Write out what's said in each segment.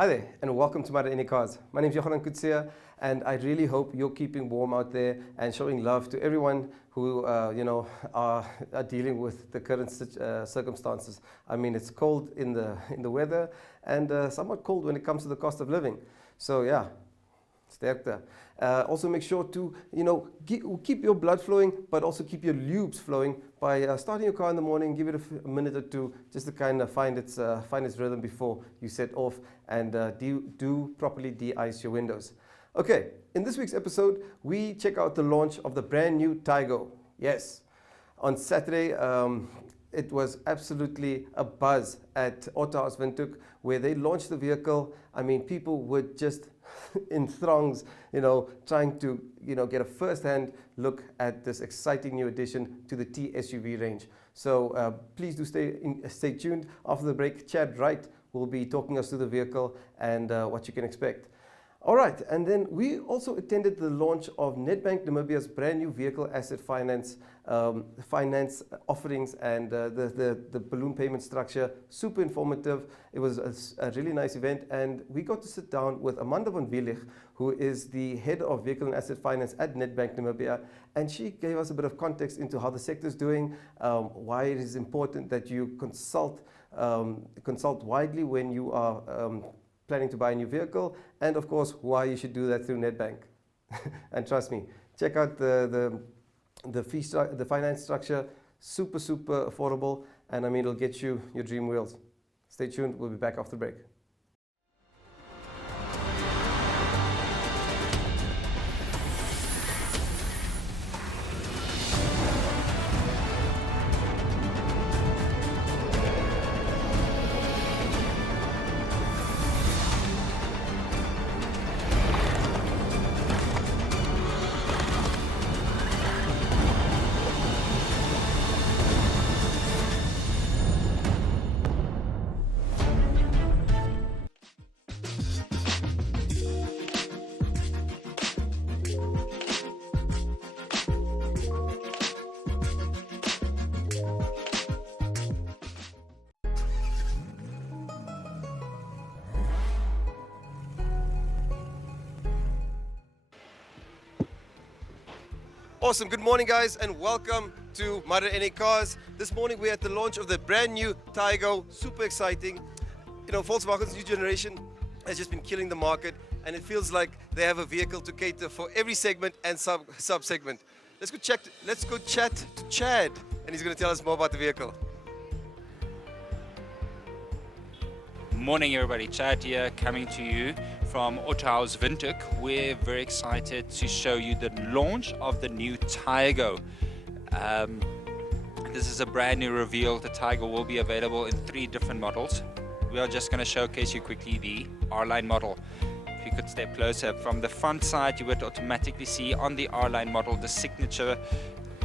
Hi there, and welcome to Mother Any Cars. My name is Johan Kutsia, and I really hope you're keeping warm out there and showing love to everyone who, are dealing with the current circumstances. I mean, it's cold in the weather, and somewhat cold when it comes to the cost of living. So yeah, sterkte. Also make sure to, keep your blood flowing, but also keep your lubes flowing by starting your car in the morning. Give it a minute or two just to kind of find its rhythm before you set off, and do properly de-ice your windows. Okay, in this week's episode, we check out the launch of the brand new Taigo. Yes, on Saturday, it was absolutely a buzz at Autohaus Windhoek, where they launched the vehicle. I mean, people were just in throngs, trying to, get a first-hand look at this exciting new addition to the T-SUV range. So please do stay tuned. After the break, Chad Wright will be talking us through the vehicle and what you can expect. All right, and then we also attended the launch of Nedbank Namibia's brand new vehicle asset finance offerings, and the balloon payment structure. Super informative. It was a really nice event, and we got to sit down with Amanda van Wielig, who is the head of vehicle and asset finance at Nedbank Namibia, and she gave us a bit of context into how the sector is doing, why it is important that you consult widely when you are planning to buy a new vehicle, and of course why you should do that through Nedbank. And trust me, check out the finance structure. Super affordable, and I mean, it'll get you your dream wheels. Stay tuned, we'll be back after the break. Awesome. Good morning, guys, and welcome to Mother Any Cars. This morning we're at the launch of the brand new Taigo. Super exciting. Volkswagen's new generation has just been killing the market, and it feels like they have a vehicle to cater for every segment and sub-segment. Let's go chat to Chad, and he's going to tell us more about the vehicle. Morning everybody, Chad here, coming to you from Autohaus Windhoek. We're very excited to show you the launch of the new Taigo. This is a brand new reveal. The Taigo will be available in 3 different models. We are just going to showcase you quickly the R-Line model. If you could step closer, from the front side you would automatically see on the R-Line model the signature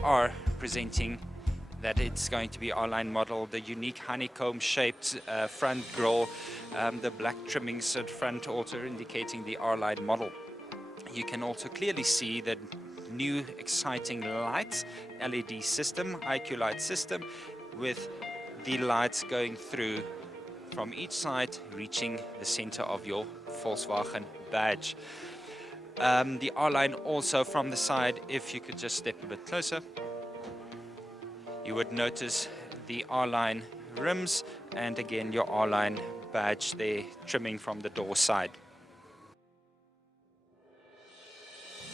R presenting that it's going to be R-Line model, the unique honeycomb shaped front grille, the black trimmings at front also indicating the R-Line model. You can also clearly see the new exciting lights, LED system, IQ light system, with the lights going through from each side, reaching the center of your Volkswagen badge. The R-Line also from the side, if you could just step a bit closer, you would notice the R-Line rims, and again your R-Line badge there trimming from the door side.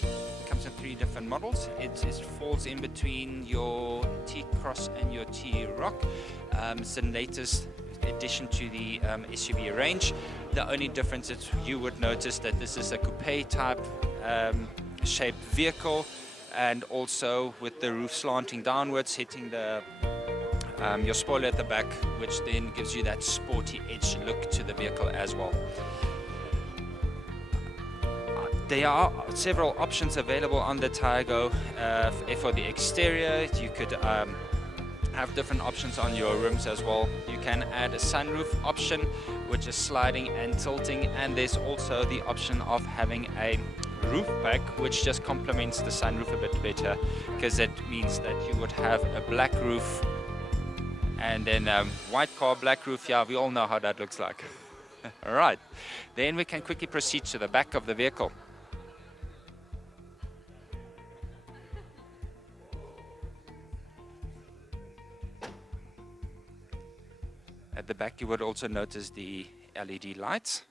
It comes in 3 different models. It falls in between your T-Cross and your T-Roc. It's the latest addition to the SUV range. The only difference is you would notice that this is a coupe type shaped vehicle, and also with the roof slanting downwards, hitting the your spoiler at the back, which then gives you that sporty edge look to the vehicle as well. There are several options available on the Taigo. For the exterior, you could have different options on your rims as well. You can add a sunroof option, which is sliding and tilting, and there's also the option of having a roof pack, which just complements the sunroof a bit better, because it means that you would have a black roof and then white car, black roof. Yeah, we all know how that looks like. All right, then we can quickly proceed to the back of the vehicle. At the back you would also notice the LED lights.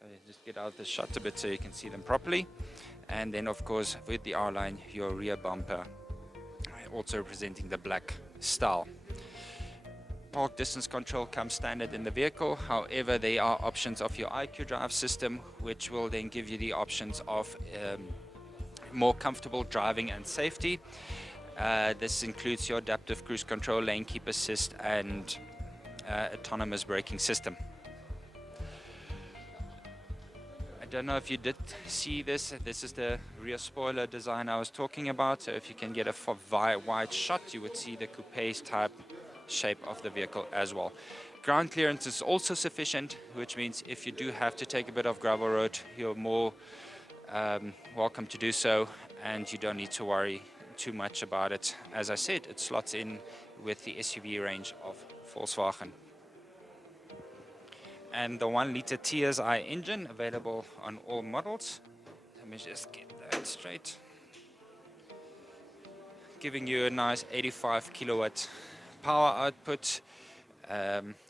So just get out the shot a bit so you can see them properly. And then of course with the R-Line, your rear bumper also representing the black style. Park distance control comes standard in the vehicle. However, there are options of your IQ Drive system, which will then give you the options of more comfortable driving and safety. This includes your adaptive cruise control, lane keep assist, and autonomous braking system. I don't know if you did see this. This is the rear spoiler design I was talking about. So if you can get a wide shot, you would see the coupe type shape of the vehicle as well. Ground clearance is also sufficient, which means if you do have to take a bit of gravel road, you're more welcome to do so, and you don't need to worry too much about it. As I said, it slots in with the SUV range of Volkswagen. And the 1-liter TSI engine available on all models. Let me just get that straight. Giving you a nice 85 kilowatt power output.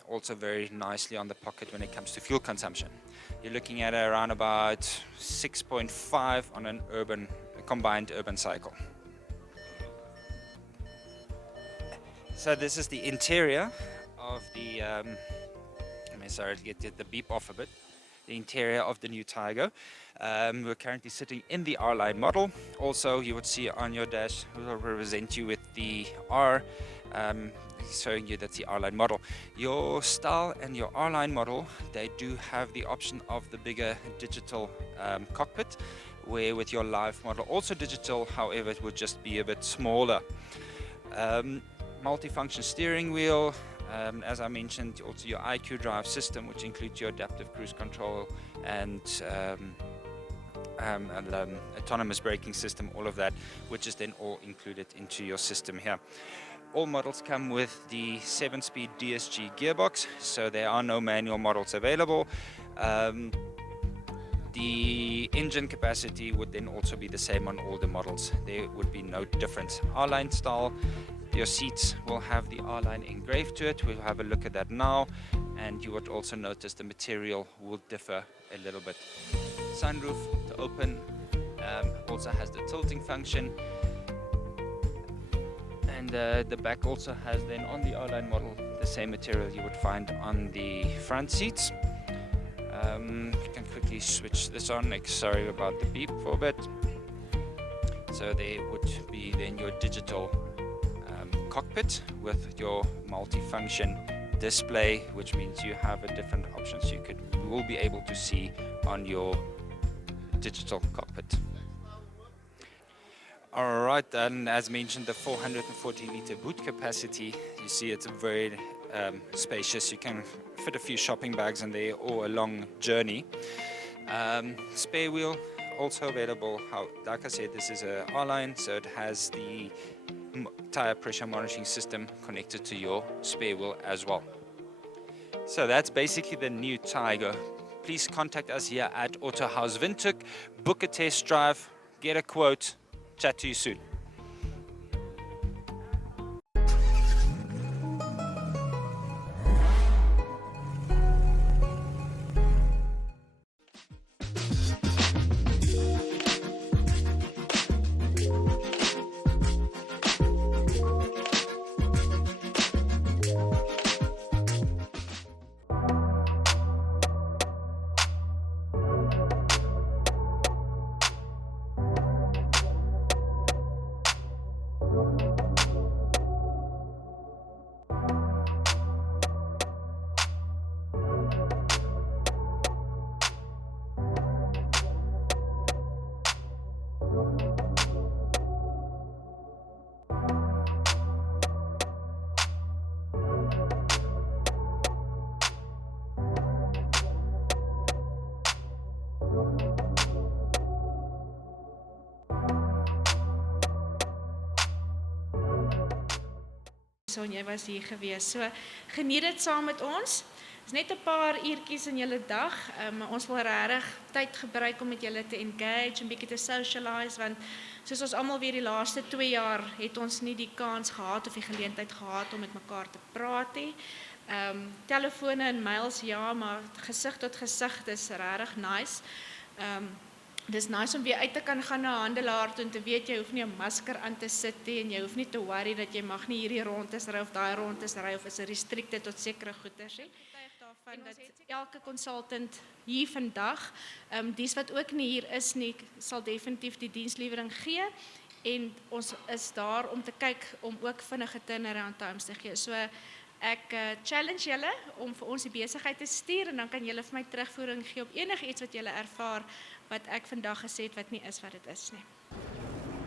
Also very nicely on the pocket when it comes to fuel consumption. You're looking at around about 6.5 on an combined urban cycle. So this is the interior of the sorry to get the beep off a bit. The interior of the new Taigo. We're currently sitting in the R-Line model. Also, you would see on your dash, will represent you with the R, showing you that's the R-Line model. Your style and your R-Line model, they do have the option of the bigger digital cockpit, where with your Live model, also digital, however, it would just be a bit smaller. Multifunction steering wheel. As I mentioned, also your IQ Drive system, which includes your adaptive cruise control and autonomous braking system, all of that, which is then all included into your system here. All models come with the 7-speed DSG gearbox, so there are no manual models available. The engine capacity would then also be the same on all the models. There would be no difference. R-Line style. Your seats will have the R-Line engraved to it. We'll have a look at that now, and you would also notice the material will differ a little bit. Sunroof to open, also has the tilting function, and the back also has then on the R-Line model the same material you would find on the front seats. You can quickly switch this on. Sorry about the beep for a bit. So there would be then your digital cockpit with your multi-function display, which means you have a different options you will be able to see on your digital cockpit. All right, and as mentioned, the 440-liter boot capacity, you see it's very spacious. You can fit a few shopping bags in there or a long journey. Spare wheel also available. Like I said, this is a R-Line, so it has the tire pressure monitoring system connected to your spare wheel as well. So that's basically the new Taigo. Please contact us here at Autohaus Windhoek, book a test drive, get a quote, chat to you soon. hierso en jy was hier gewees. So geniet dit saam met ons. Dit is net 'n paar uurtjies in julle dag, maar ons wil regtig tyd gebruik om met julle te engage en bietjie te socialize, want soos ons almal weet die laaste 2 jaar het ons nie die kans gehad of die geleentheid gehad om met mekaar te praat nie. Telefone en mails ja, maar gesig tot gesig, dis regtig nice. Dis nice om weer uit te kan gaan na 'n handelaar toe en te weet jy hoef nie 'n masker aan te sit nie en jy hoef nie te worry dat jy mag nie hierdie rondes ry of daai rondes ry of is 'n restricted tot sekere goederes nie. Daarvan dat elke consultant hier vandag, dies wat ook nie hier is nie, sal definitief die dienslewering gee en ons is daar om te kyk om ook vinnige turnaround times te gee. So ek challenge julle om vir ons die besigheid te stuur en dan kan julle vir my terugvoering gee op enige iets wat julle ervaar wat ek vandag gesê het wat nie is wat dit is nie.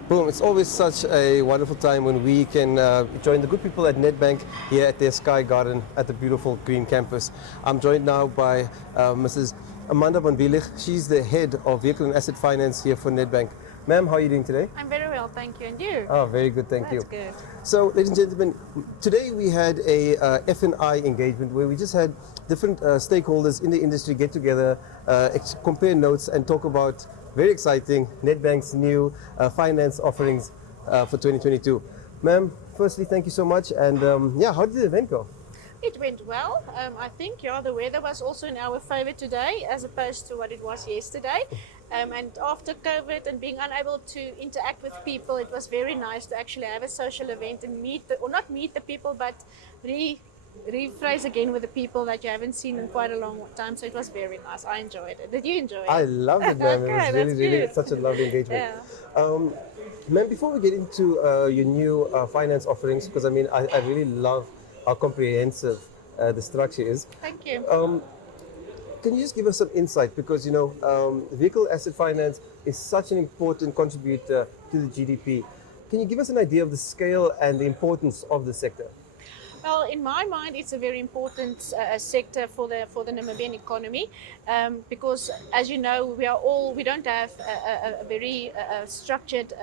Boom, it's always such a wonderful time when we can join the good people at Nedbank here at their Sky Garden at the beautiful green campus. I'm joined now by Mrs. Amanda van Wielich. She's the head of Vehicle and Asset Finance here for Nedbank. Ma'am, how are you doing today? I'm very well, thank you. And you? Oh, very good, thank you. That's good. So, ladies and gentlemen, today we had a F&I engagement where we just had different stakeholders in the industry get together, compare notes and talk about very exciting Nedbank's new finance offerings for 2022. Ma'am, firstly, thank you so much. And yeah, how did the event go? It went well. I think, yeah, the weather was also in our favor today as opposed to what it was yesterday. And after COVID and being unable to interact with people, it was very nice to actually have a social event and not meet the people, but rephrase again with the people that you haven't seen in quite a long time. So it was very nice. I enjoyed it. Did you enjoy it? I loved it, ma'am. Okay, It was that's really good. such a lovely engagement. Yeah. Ma'am, before we get into your new finance offerings, because I mean, I really love how comprehensive the structure is. Thank you. Can you just give us some insight? Because, you know, vehicle asset finance is such an important contributor to the GDP. Can you give us an idea of the scale and the importance of the sector? Well, in my mind, it's a very important sector for the Namibian economy because, as you know, we don't have a very structured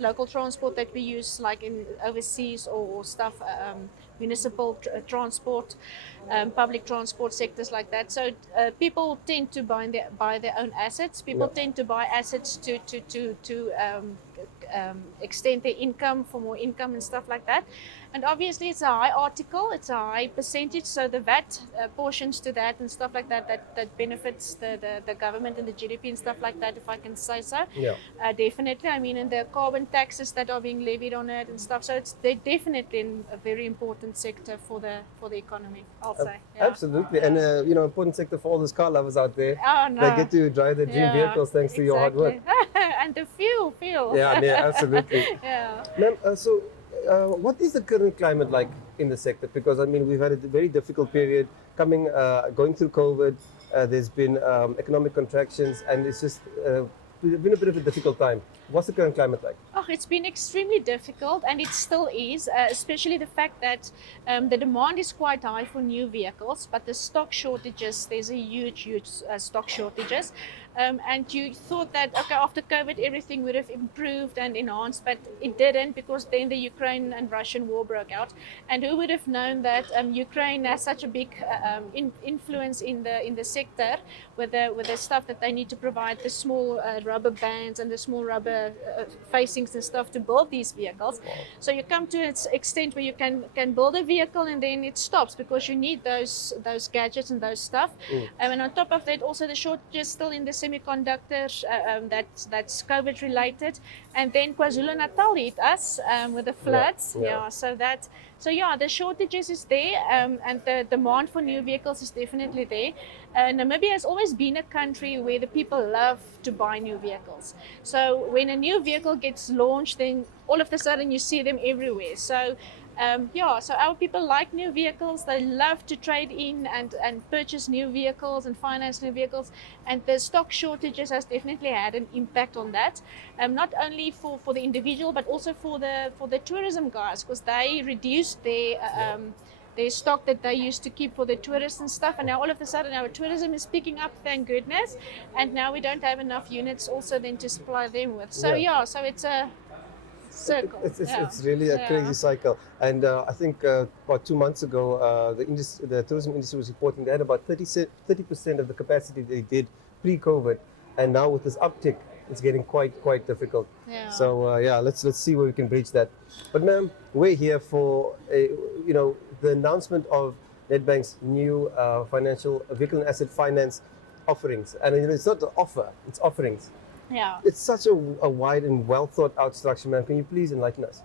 local transport that we use like in overseas or stuff, municipal transport, public transport sectors like that. So people tend to buy their own assets. People tend to buy assets to extend their income for more income and stuff like that. And obviously it's a high article, it's a high percentage, so the VAT portions to that and stuff like that benefits the government and the GDP and stuff like that, if I can say so. Yeah. Definitely, I mean, and the carbon taxes that are being levied on it and stuff, so they're definitely a very important sector for the economy, I'll say. Yeah. Absolutely, and you know, important sector for all those car lovers out there. Oh, no. They get to drive their dream vehicles thanks to your hard work. And the fuel. Yeah, absolutely. Yeah. Ma'am, so what is the current climate like in the sector? Because I mean, we've had a very difficult period going through COVID. There's been economic contractions, and it's just been a bit of a difficult time. What's the current climate like? Oh, it's been extremely difficult, and it still is, especially the fact that the demand is quite high for new vehicles, but the stock shortages, there's a huge stock shortages. And you thought that, okay, after COVID, everything would have improved and enhanced, but it didn't, because then the Ukraine and Russian war broke out. And who would have known that Ukraine has such a big influence in the sector with the stuff that they need to provide, the small rubber bands and the small rubber facings and stuff to build these vehicles. Wow. So you come to an extent where you can build a vehicle and then it stops because you need those gadgets and those stuff. And on top of that, also the shortages still in the semiconductors that's COVID related. And then KwaZulu-Natal hit us with the floods. So the shortages is there, and the demand for new vehicles is definitely there. Namibia has always been a country where the people love to buy new vehicles. So when a new vehicle gets launched, then all of a sudden you see them everywhere. So so our people like new vehicles. They love to trade in and purchase new vehicles and finance new vehicles. And the stock shortages has definitely had an impact on that. Not only for the individual, but also for the tourism guys, because they reduced their stock that they used to keep for the tourists and stuff. And now all of a sudden our tourism is picking up, thank goodness. And now we don't have enough units also then to supply them with. So so circle. It's really a crazy cycle. And I think about 2 months ago, the tourism industry was reporting they had about 30% of the capacity they did pre-COVID, and now with this uptick, it's getting quite difficult. Yeah. So let's see where we can bridge that. But ma'am, we're here for the announcement of Nedbank's new financial vehicle and asset finance offerings. And it's not an offer; it's offerings. Yeah. It's such a wide and well thought out structure, ma'am. Can you please enlighten us?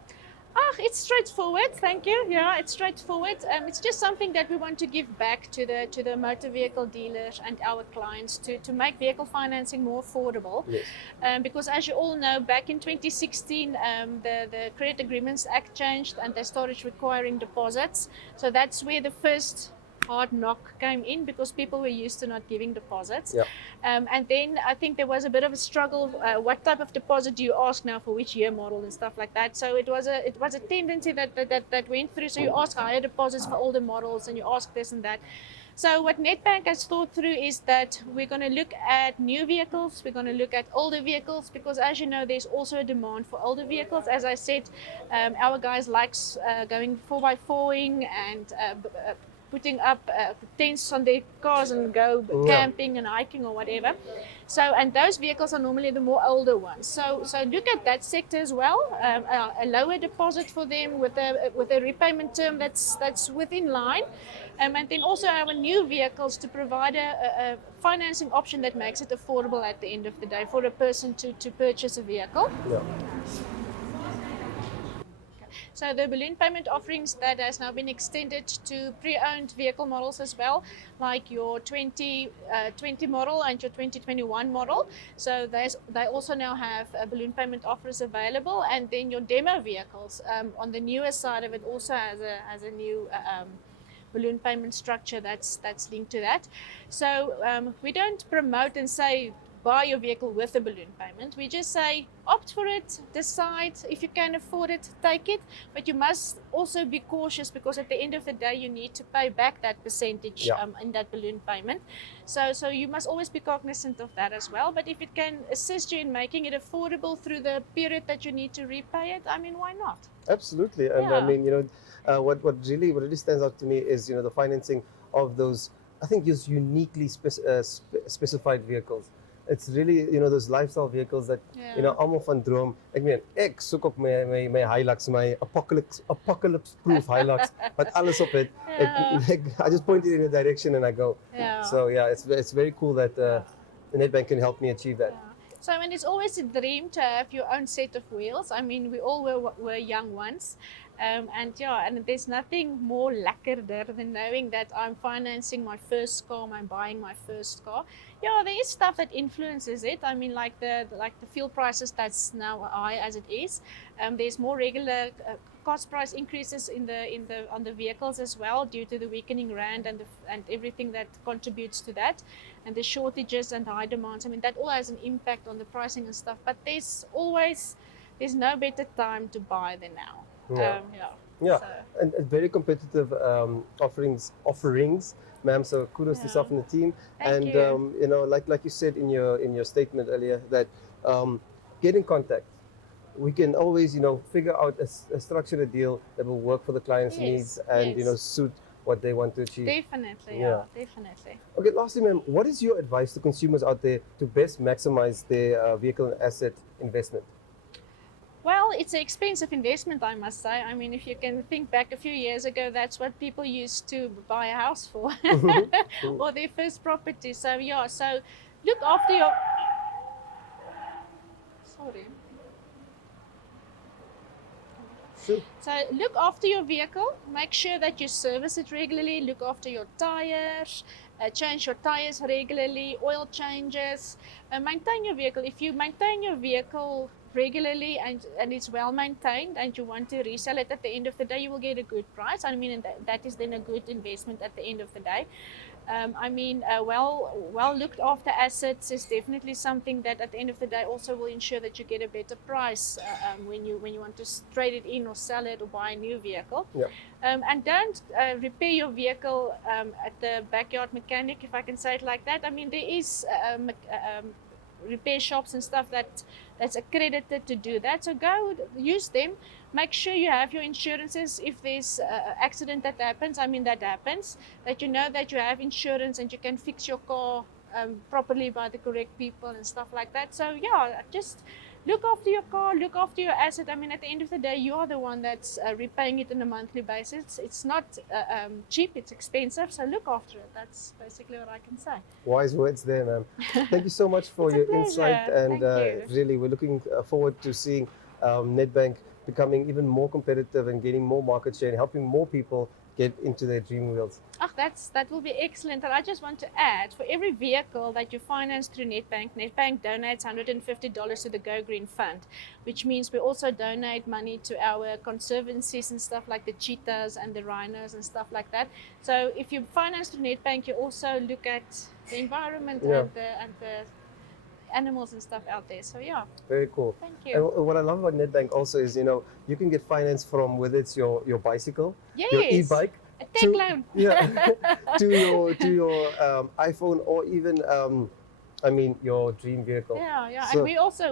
It's straightforward. Thank you. Yeah, it's straightforward. It's just something that we want to give back to the motor vehicle dealers and our clients to make vehicle financing more affordable. Yes. Because as you all know, back in 2016, the Credit Agreements Act changed and they started requiring deposits. So that's where the first hard knock came in, because people were used to not giving deposits. Yeah. And then I think there was a bit of a struggle. What type of deposit do you ask now, for which year model and stuff like that? So it was a tendency that went through. So you ask higher deposits for older models, and you ask this and that. So what Nedbank has thought through is that we're going to look at new vehicles, we're going to look at older vehicles, because as you know, there's also a demand for older vehicles. As I said, our guys likes going 4x4ing and putting up tents on their cars and go camping and hiking or whatever. So, and those vehicles are normally the more older ones. So look at that sector as well. A lower deposit for them with a repayment term that's within line. And then also our new vehicles to provide a financing option that makes it affordable at the end of the day for a person to purchase a vehicle. Yeah. So the balloon payment offerings that has now been extended to pre-owned vehicle models as well, like your 2020 model and your 2021 model. So they also now have balloon payment offers available, and then your demo vehicles on the newer side of it also has a new balloon payment structure that's linked to that. So we don't promote and say buy your vehicle with a balloon payment. We just say opt for it, decide if you can afford it, take it, but you must also be cautious, because at the end of the day you need to pay back that percentage in that balloon payment. So you must always be cognizant of that as well. But if it can assist you in making it affordable through the period that you need to repay it, I mean, why not? Absolutely. And I mean, what really stands out to me is the financing of those, I think, just uniquely specified vehicles. It's really those lifestyle vehicles that almal van droom. Ek soek ook my Hilux, my apocalypse proof Hilux, but alles op het. I just point it in a direction and I go. Yeah. So it's very cool that Nedbank can help me achieve that. So I mean, it's always a dream to have your own set of wheels. I mean, we all were young once. And there's nothing more lekkerder than knowing that I'm financing my first car, I'm buying my first car. Yeah, there is stuff that influences it. I mean, like the fuel prices that's now high as it is. There's more regular cost price increases on the vehicles as well, due to the weakening rand and everything that contributes to that, and the shortages and high demands. I mean, that all has an impact on the pricing and stuff. But there's no better time to buy than now. So. And very competitive offerings, ma'am. So kudos to yourself and the team. Thank you. Like you said in your statement earlier, that get in contact. We can always figure out a structured deal that will work for the client's needs and suit what they want to achieve. Definitely, definitely. Okay, lastly, ma'am, what is your advice to consumers out there to best maximize their vehicle and asset investment? Well, it's an expensive investment, I must say. I mean, if you can think back a few years ago, that's what people used to buy a house for, or their first property. So look after your... Sorry. Sure. So look after your vehicle, make sure that you service it regularly, look after your tires, change your tires regularly, oil changes, maintain your vehicle. If you maintain your vehicle regularly and it's well maintained and you want to resell it at the end of the day, you will get a good price. I mean, that is then a good investment at the end of the day. Well looked after assets is definitely something that at the end of the day also will ensure that you get a better price when you want to trade it in or sell it or buy a new vehicle. Yeah. And don't repair your vehicle at the backyard mechanic, if I can say it like that. I mean, there is repair shops and stuff that's accredited to do that. So go use them. Make sure you have your insurances if there's an accident that happens. I mean, that happens, that you know that you have insurance and you can fix your car properly by the correct people and stuff like that. So yeah, just look after your car, look after your asset. I mean, at the end of the day, you are the one that's repaying it on a monthly basis. It's not cheap, it's expensive, so look after it. That's basically what I can say. Wise words there, ma'am. Thank you so much for It's a your pleasure. insight, and Thank you. really, we're looking forward to seeing Nedbank becoming even more competitive and getting more market share and helping more people get into their dream wheels. Oh, that will be excellent. And I just want to add, for every vehicle that you finance through Nedbank, Nedbank donates $150 to the Go Green Fund, which means we also donate money to our conservancies and stuff like the cheetahs and the rhinos and stuff like that. So if you finance through Nedbank, you also look at the environment and the animals and stuff out there. So yeah. Very cool. Thank you. And what I love about Nedbank also is, you can get finance from whether it's your bicycle, Yes. your e-bike, A tech loan. to your iPhone, or even your dream vehicle. Yeah. So- And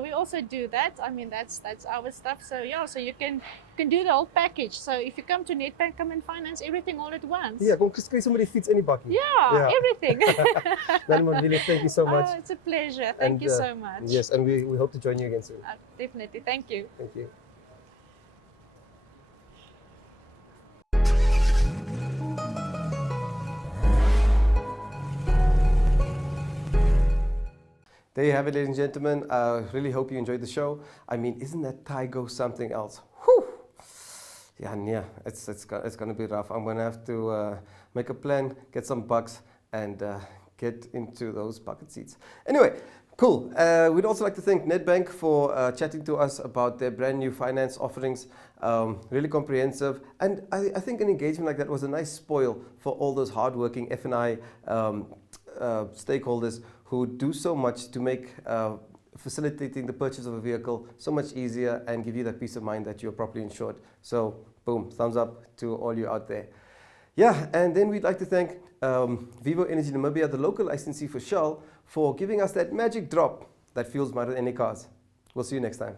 we also do that. I mean, that's our stuff. So yeah, so you can do the whole package. So if you come to Nedbank, come and finance everything all at once. Yeah, kom kry somebody fits any bakkie. Yeah, everything. Madam, really, thank you so much. Oh, it's a pleasure. Thank you so much. Yes, and we hope to join you again soon. Definitely. Thank you. Thank you. There you have it, ladies and gentlemen. I really hope you enjoyed the show. I mean, isn't that Taigo something else? Whew! Yeah, it's going to be rough. I'm going to have to make a plan, get some bucks, and get into those bucket seats. Anyway, cool. We'd also like to thank Nedbank for chatting to us about their brand new finance offerings. Really comprehensive. And I think an engagement like that was a nice spoil for all those hardworking F&I stakeholders who do so much to make facilitating the purchase of a vehicle so much easier and give you that peace of mind that you're properly insured. So, boom, thumbs up to all you out there. Yeah, and then we'd like to thank Vivo Energy Namibia, the local licensee for Shell, for giving us that magic drop that fuels modern any cars. We'll see you next time.